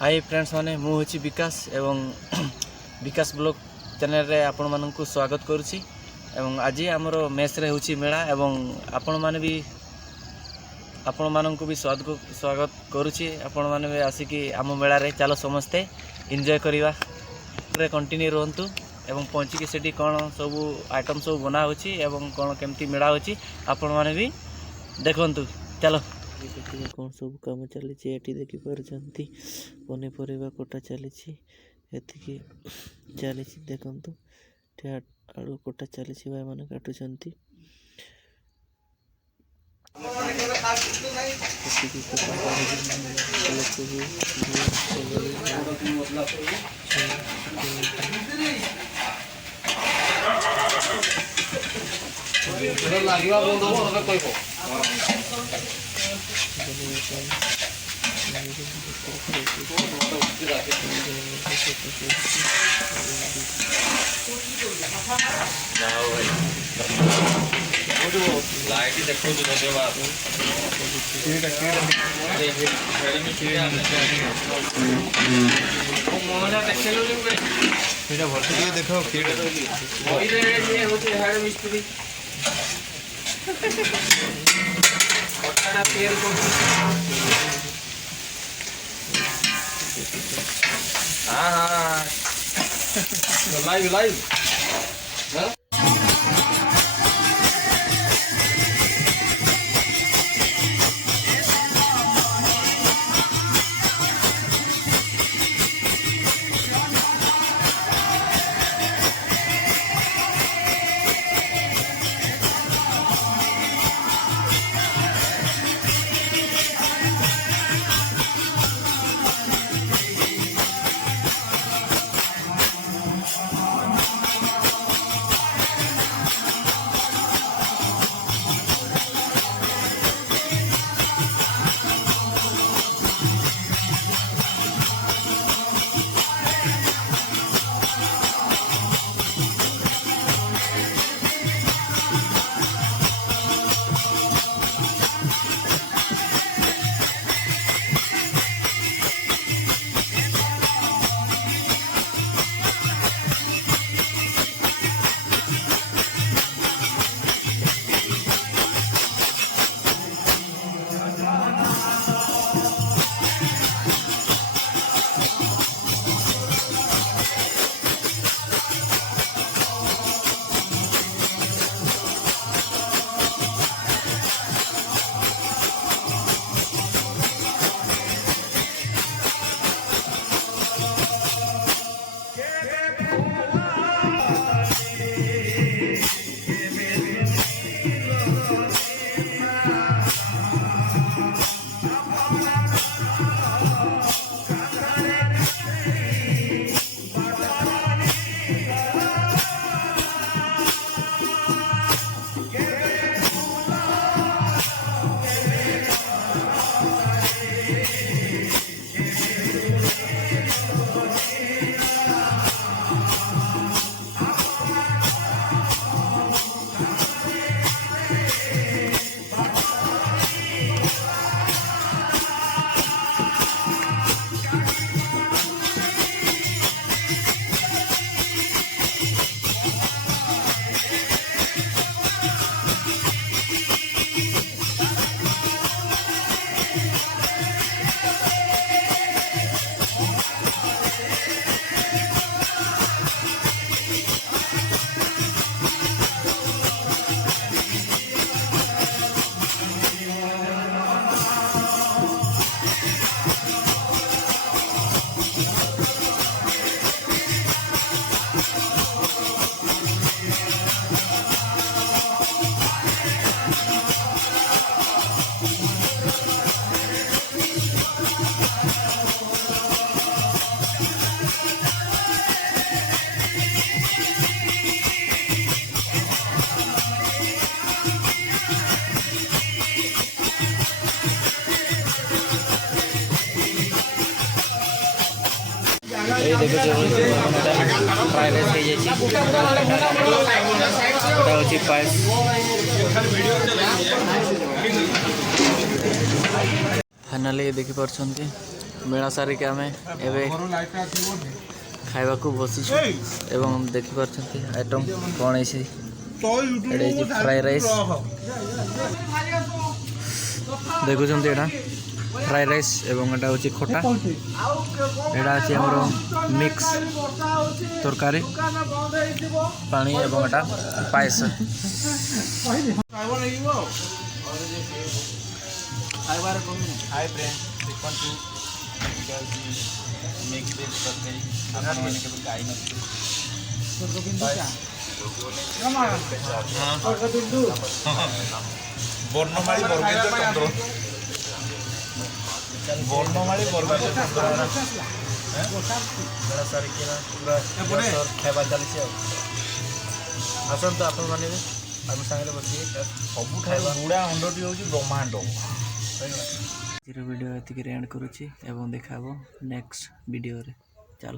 Hi friends माने मु होची विकास एवं विकास ब्लॉग चैनल रे आपण माननकु स्वागत करूची एवं आज हमरो मेस रे होची मेला एवं आपण माने भी आपण माननकु भी स्वागत करूची आपण माने भी आसी कि आम मेला रे चलो समस्ते एंजॉय करिवा रे कंटिन्यू रहंतु एवं पहुंची कि सेठी कोन सब आइटम सब बना होची एवं कोन केमती मेला होची आपण माने भी देखंतु चलो देखिए कौन सब काम चली देखी पार्टी पनीपरिया कटा चली चली देखु आलू कटा चली भाई मैंने काटुंट लाइट देखो धन्यवाद देखो मिस्त्री हाँ लाइव लाइव ये देखो फ्राइड राइस हो जाए पायस फाइनाली देखी पार्टी मेला सारिक आम एवं खावा को बसीचु एवं देखिपार आइटम कौन है फ्राई राइस देखुं यहाँ फ्राई राइस एवं एटा हूँ खटा एटा अच्छे आमर मिक्स तरकारी पानी एवं एटा पायस हाय फ्रेंड देखु मिक्स वेज तरकारी आपने केवल गाई ବର୍ଣ୍ଣମାଳୀ ବର୍ଗେନ୍ଦ୍ର ଚନ୍ଦ୍ର ବର୍ଣ୍ଣମାଳୀ ବର୍ଗେନ୍ଦ୍ର ଚନ୍ଦ୍ର ସାରିକିନା ପୁରା ଖାଇବା ଚାଲିଛି ଆଉ ଆସନ୍ତୁ ଆପଣମାନେ ବି ଆମ ସାଙ୍ଗରେ ବସିକି ସବୁଠାରୁ ବୁଢ଼ା ଅଣ୍ଡଟି ହେଉଛି ବ୍ରହ୍ମାଣ୍ଡ। ଭିଡ଼ିଓ ଏତିକିରେ ଏଣ୍ଡ କରୁଛି ଏବଂ ଦେଖା ହେବ ନେକ୍ସଟ ଭିଡ଼ିଓରେ ଚାଲ।